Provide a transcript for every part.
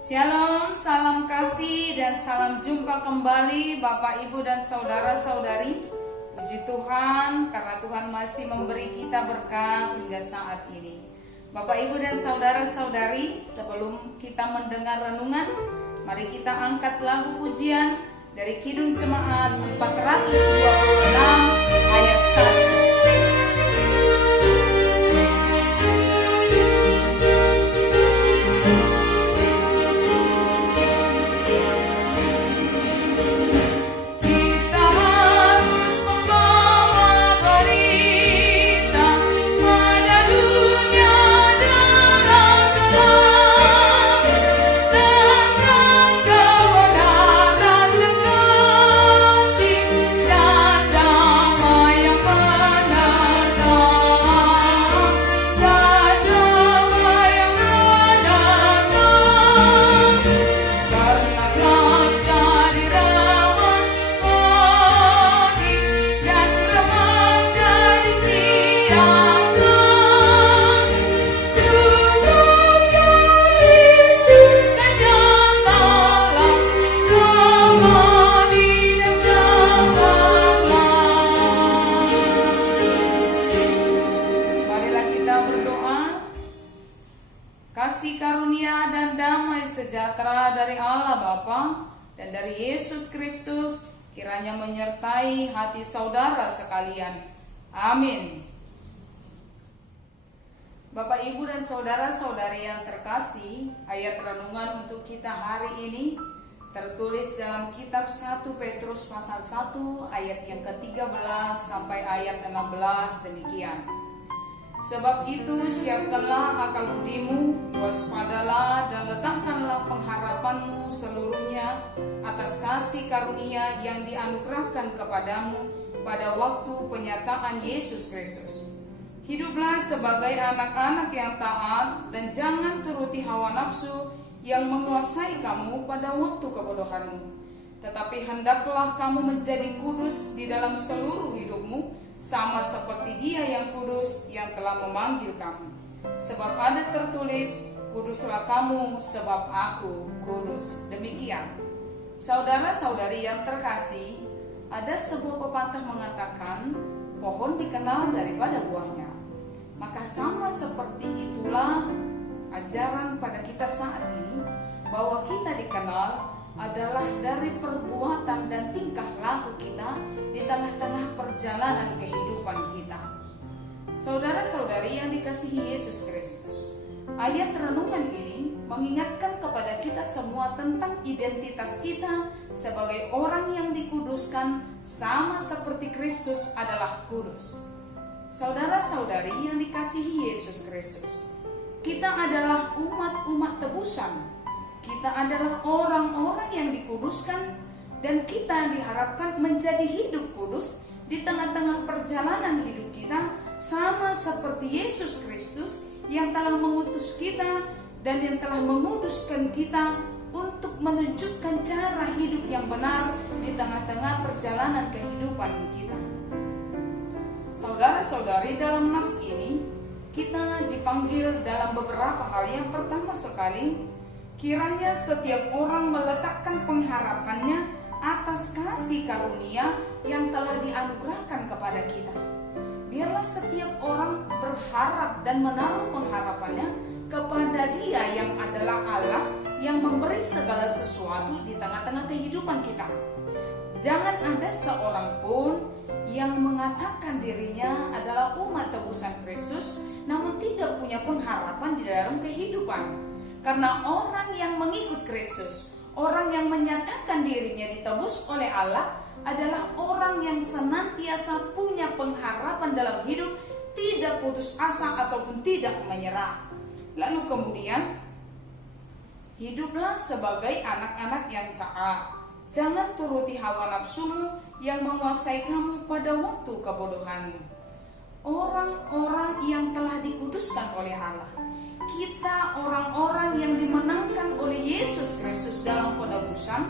Shalom, salam kasih dan salam jumpa kembali Bapak, Ibu, dan saudara-saudari. Puji Tuhan karena Tuhan masih memberi kita berkat hingga saat ini. Bapak, Ibu, dan saudara-saudari, sebelum kita mendengar renungan, mari kita angkat lagu pujian dari Kidung Jemaat 426 ayat 1. Kasih karunia dan damai sejahtera dari Allah Bapa dan dari Yesus Kristus kiranya menyertai hati saudara sekalian. Amin. Bapak, Ibu, dan saudara-saudari yang terkasih, ayat renungan untuk kita hari ini tertulis dalam kitab 1 Petrus pasal 1 ayat yang ke-13 sampai ayat 16 demikian. Sebab itu siapkanlah akal budimu, waspadalah dan letakkanlah pengharapanmu seluruhnya atas kasih karunia yang dianugerahkan kepadamu pada waktu penyataan Yesus Kristus. Hiduplah sebagai anak-anak yang taat dan jangan turuti hawa nafsu yang menguasai kamu pada waktu kebodohanmu. Tetapi hendaklah kamu menjadi kudus di dalam seluruh hidupmu, sama seperti Dia yang kudus yang telah memanggil kamu. Sebab ada tertulis, kuduslah kamu sebab aku kudus. Demikian. Saudara-saudari yang terkasih, ada sebuah pepatah mengatakan, pohon dikenal daripada buahnya. Maka sama seperti itulah ajaran pada kita saat ini, bahwa kita dikenal adalah dari perbuatan dan tingkah laku kita di tengah-tengah perjalanan kehidupan kita. Saudara-saudari yang dikasihi Yesus Kristus, ayat renungan ini mengingatkan kepada kita semua tentang identitas kita sebagai orang yang dikuduskan sama seperti Kristus adalah kudus. Saudara-saudari yang dikasihi Yesus Kristus, kita adalah umat-umat tebusan. Kita adalah orang-orang yang dikuduskan dan kita diharapkan menjadi hidup kudus di tengah-tengah perjalanan hidup kita, sama seperti Yesus Kristus yang telah mengutus kita dan yang telah menguduskan kita untuk menunjukkan cara hidup yang benar di tengah-tengah perjalanan kehidupan kita. Saudara-saudari, dalam nats ini kita dipanggil dalam beberapa hal. Yang pertama sekali, kiranya setiap orang meletakkan pengharapannya atas kasih karunia yang telah dianugerahkan kepada kita. Biarlah setiap orang berharap dan menaruh pengharapannya kepada Dia yang adalah Allah yang memberi segala sesuatu di tengah-tengah kehidupan kita. Jangan ada seorang pun yang mengatakan dirinya adalah umat tebusan Kristus namun tidak punya pengharapan di dalam kehidupan. Karena orang yang mengikut Kristus, orang yang menyatakan dirinya ditebus oleh Allah adalah orang yang senantiasa punya pengharapan dalam hidup, tidak putus asa ataupun tidak menyerah. Lalu kemudian, hiduplah sebagai anak-anak yang taat. Jangan turuti hawa nafsumu yang menguasai kamu pada waktu kebodohanmu. Orang-orang yang telah dikuduskan oleh Allah, kita orang-orang yang dimenangkan oleh Yesus Kristus dalam penebusan,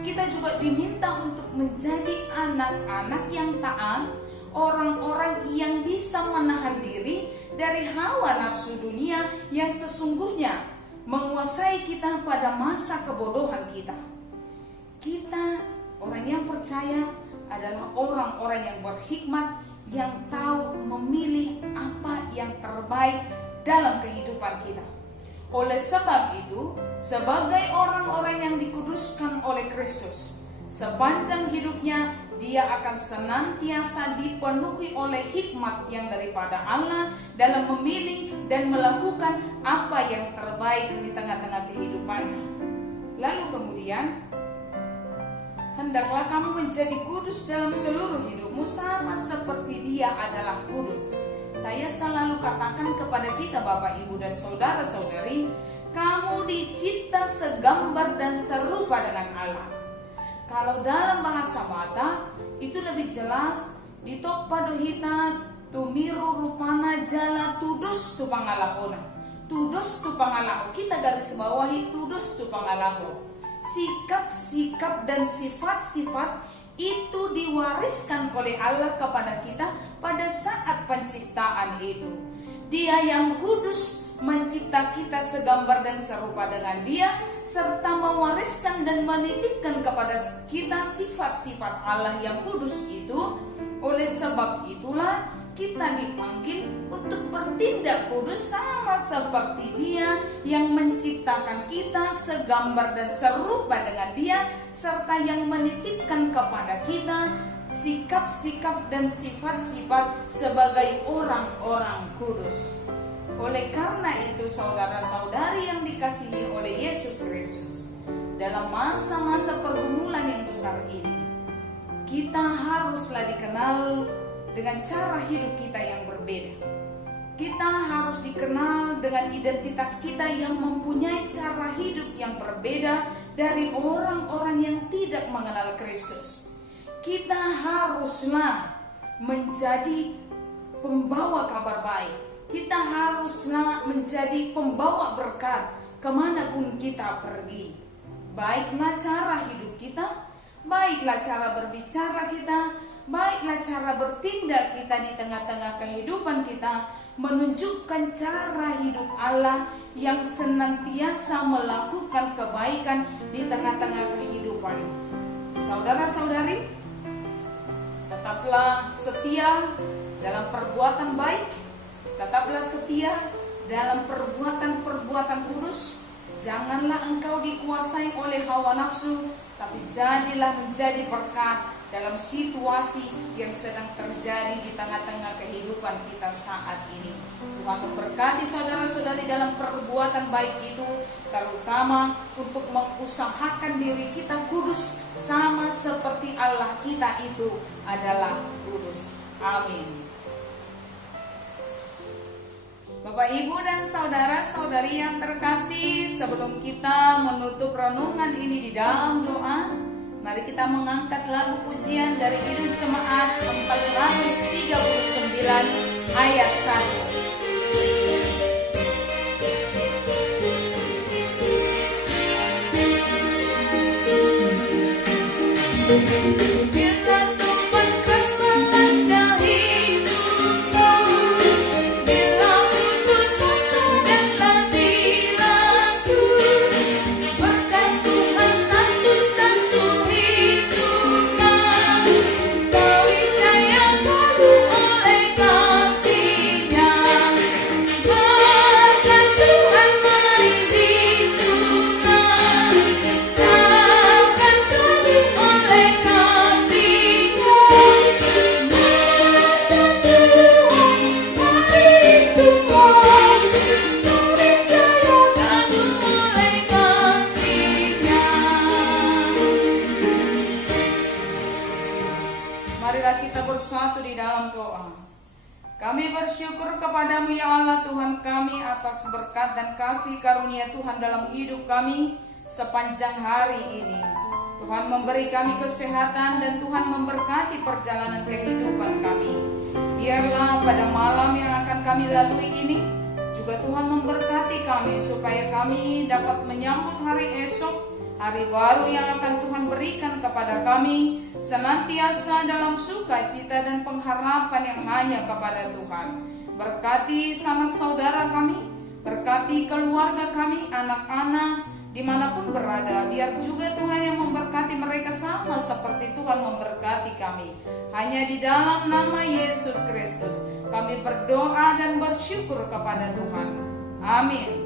kita juga diminta untuk menjadi anak-anak yang taat, orang-orang yang bisa menahan diri dari hawa nafsu dunia yang sesungguhnya menguasai kita pada masa kebodohan kita. Kita orang yang percaya adalah orang-orang yang berhikmat, yang tahu memilih apa yang terbaik dalam kehidupan kita. Oleh sebab itu, sebagai orang-orang yang dikuduskan oleh Kristus, sepanjang hidupnya dia akan senantiasa dipenuhi oleh hikmat yang daripada Allah dalam memilih dan melakukan apa yang terbaik di tengah-tengah kehidupannya. Lalu kemudian, hendaklah kamu menjadi kudus dalam seluruh hidupmu sama seperti Dia adalah kudus. Saya selalu katakan kepada kita Bapak, Ibu, dan saudara-saudari, kamu dicipta segambar dan serupa dengan Allah. Kalau dalam bahasa Batak itu lebih jelas, ditok padohita tumiru rupana jala tudus tu pangalahona. Tudus tu pangalahu, kita garis bawahi tudus tu pangalahu. Sikap-sikap dan sifat-sifat itu diwariskan oleh Allah kepada kita pada saat penciptaan itu. Dia yang kudus mencipta kita segambar dan serupa dengan Dia, serta mewariskan dan menitipkan kepada kita sifat-sifat Allah yang kudus itu. Oleh sebab itulah kita dipanggil untuk bertindak kudus sama seperti Dia yang menciptakan kita segambar dan serupa dengan Dia, serta yang menitipkan kepada kita sikap-sikap dan sifat-sifat sebagai orang-orang kudus. Oleh karena itu, saudara-saudari yang dikasihi oleh Yesus Kristus, dalam masa-masa pergumulan yang besar ini, kita haruslah dikenal dengan cara hidup kita yang berbeda. Kita harus dikenal dengan identitas kita yang mempunyai cara hidup yang berbeda dari orang-orang yang tidak mengenal Kristus. Kita haruslah menjadi pembawa kabar baik. Kita haruslah menjadi pembawa berkat kemanapun kita pergi. Baiklah cara hidup kita, baiklah cara berbicara kita, baiklah cara bertindak kita di tengah-tengah kehidupan kita, menunjukkan cara hidup Allah yang senantiasa melakukan kebaikan di tengah-tengah kehidupan. Saudara-saudari, tetaplah setia dalam perbuatan baik, tetaplah setia dalam perbuatan-perbuatan kudus. Janganlah engkau dikuasai oleh hawa nafsu, tapi jadilah menjadi berkat dalam situasi yang sedang terjadi di tengah-tengah kehidupan kita saat ini. Tuhan memberkati saudara-saudari dalam perbuatan baik itu, terutama untuk mengusahakan diri kita kudus sama seperti Allah kita itu adalah kudus. Amin. Bapak, Ibu, dan saudara-saudari yang terkasih, sebelum kita menutup renungan ini di dalam doa, mari kita mengangkat lagu pujian dari Kidung Jemaat 439 ayat 1. Bila Tuhan melanda hidupku, bila putus asa dan letih lesu, berkat Tuhan satu-satu hitungan, kau percaya lalu oleh kasih-Nya. Berkat Tuhan mari hitungan, takkan lalu oleh kasih-Nya. Berkat Tuhan mari hitungan, percaya lalu oleh kasih-Nya. Marilah kita bersatu di dalam doa. Kami bersyukur kepadamu ya Allah Tuhan kami atas berkat dan kasih karunia Tuhan dalam hidup kami sepanjang hari ini. Tuhan memberi kami kesehatan dan Tuhan memberkati perjalanan kehidupan kami. Biarlah pada malam yang akan kami lalui ini juga Tuhan memberkati kami supaya kami dapat menyambut hari esok, hari baru yang akan Tuhan berikan kepada kami, senantiasa dalam sukacita dan pengharapan yang hanya kepada Tuhan. Berkati sanak saudara kami, Berkati keluarga kami, anak-anak, dimanapun berada. Biar juga Tuhan yang memberkati mereka sama seperti Tuhan memberkati kami. Hanya di dalam nama Yesus Kristus kami berdoa dan bersyukur kepada Tuhan. Amin.